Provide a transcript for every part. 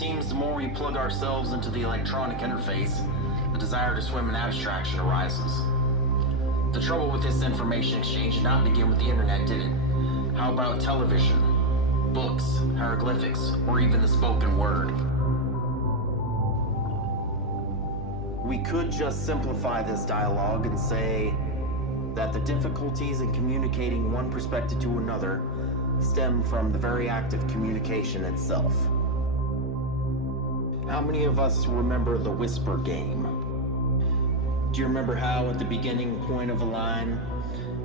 seems the more we plug ourselves into the electronic interface, the desire to swim in abstraction arises. The trouble with this information exchange did not begin with the internet, did it? How about television, books, hieroglyphics, or even the spoken word? We could just simplify this dialogue and say that the difficulties in communicating one perspective to another stem from the very act of communication itself. How many of us remember the whisper game? Do you remember how at the beginning point of a line,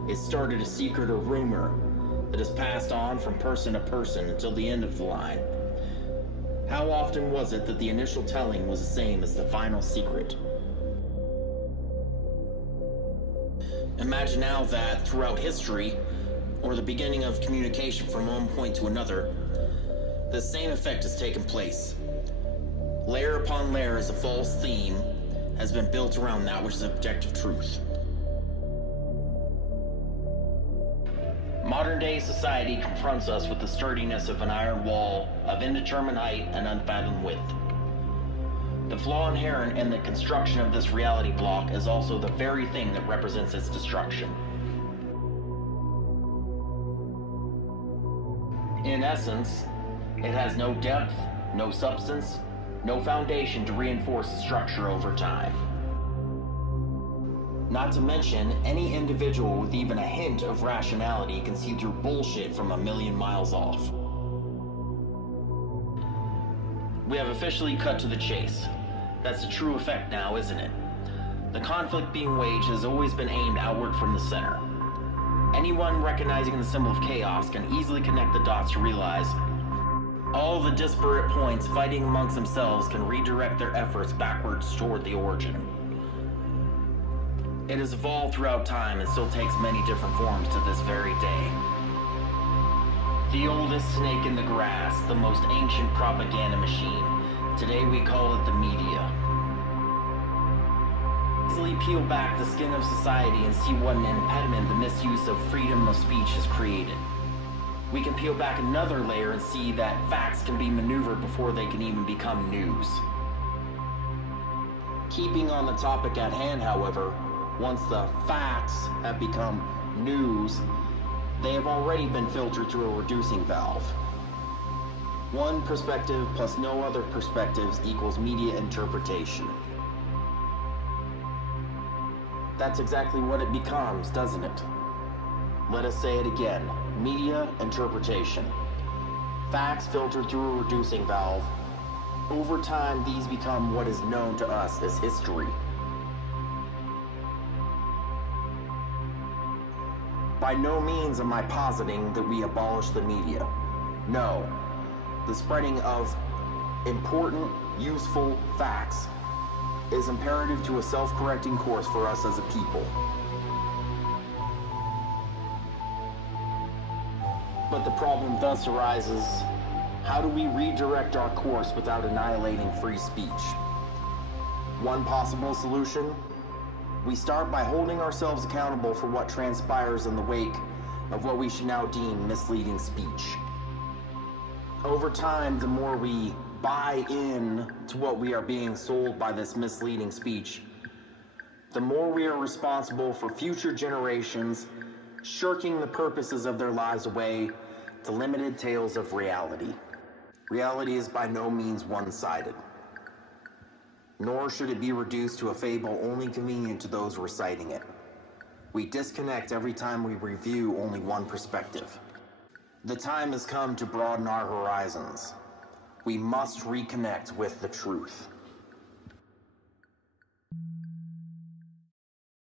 it started a secret or rumor that is passed on from person to person until the end of the line? How often was it that the initial telling was the same as the final secret? Imagine now that throughout history, or the beginning of communication from one point to another, the same effect has taken place. Layer upon layer as a false theme has been built around that which is objective truth. Modern day society confronts us with the sturdiness of an iron wall of indeterminate height and unfathomed width. The flaw inherent in the construction of this reality block is also the very thing that represents its destruction. In essence, it has no depth, no substance, no foundation to reinforce the structure over time. Not to mention, any individual with even a hint of rationality can see through bullshit from a million miles off. We have officially cut to the chase. That's the true effect now, isn't it? The conflict being waged has always been aimed outward from the center. Anyone recognizing the symbol of chaos can easily connect the dots to realize all the disparate points fighting amongst themselves can redirect their efforts backwards toward the origin. It has evolved throughout time and still takes many different forms to this very day. The oldest snake in the grass, the most ancient propaganda machine. Today we call it the media. Easily peel back the skin of society and see what an impediment the misuse of freedom of speech has created. We can peel back another layer and see that facts can be maneuvered before they can even become news. Keeping on the topic at hand, however, once the facts have become news, they have already been filtered through a reducing valve. One perspective plus no other perspectives equals media interpretation. That's exactly what it becomes, doesn't it? Let us say it again. Media interpretation. Facts filtered through a reducing valve. Over time, these become what is known to us as history. By no means am I positing that we abolish the media. No. The spreading of important, useful facts is imperative to a self-correcting course for us as a people. But the problem thus arises, how do we redirect our course without annihilating free speech? One possible solution, we start by holding ourselves accountable for what transpires in the wake of what we should now deem misleading speech. Over time, the more we buy in to what we are being sold by this misleading speech, the more we are responsible for future generations shirking the purposes of their lives away to limited tales of reality. Reality is by no means one-sided, nor should it be reduced to a fable only convenient to those reciting it. We disconnect every time we review only one perspective. The time has come to broaden our horizons. We must reconnect with the truth.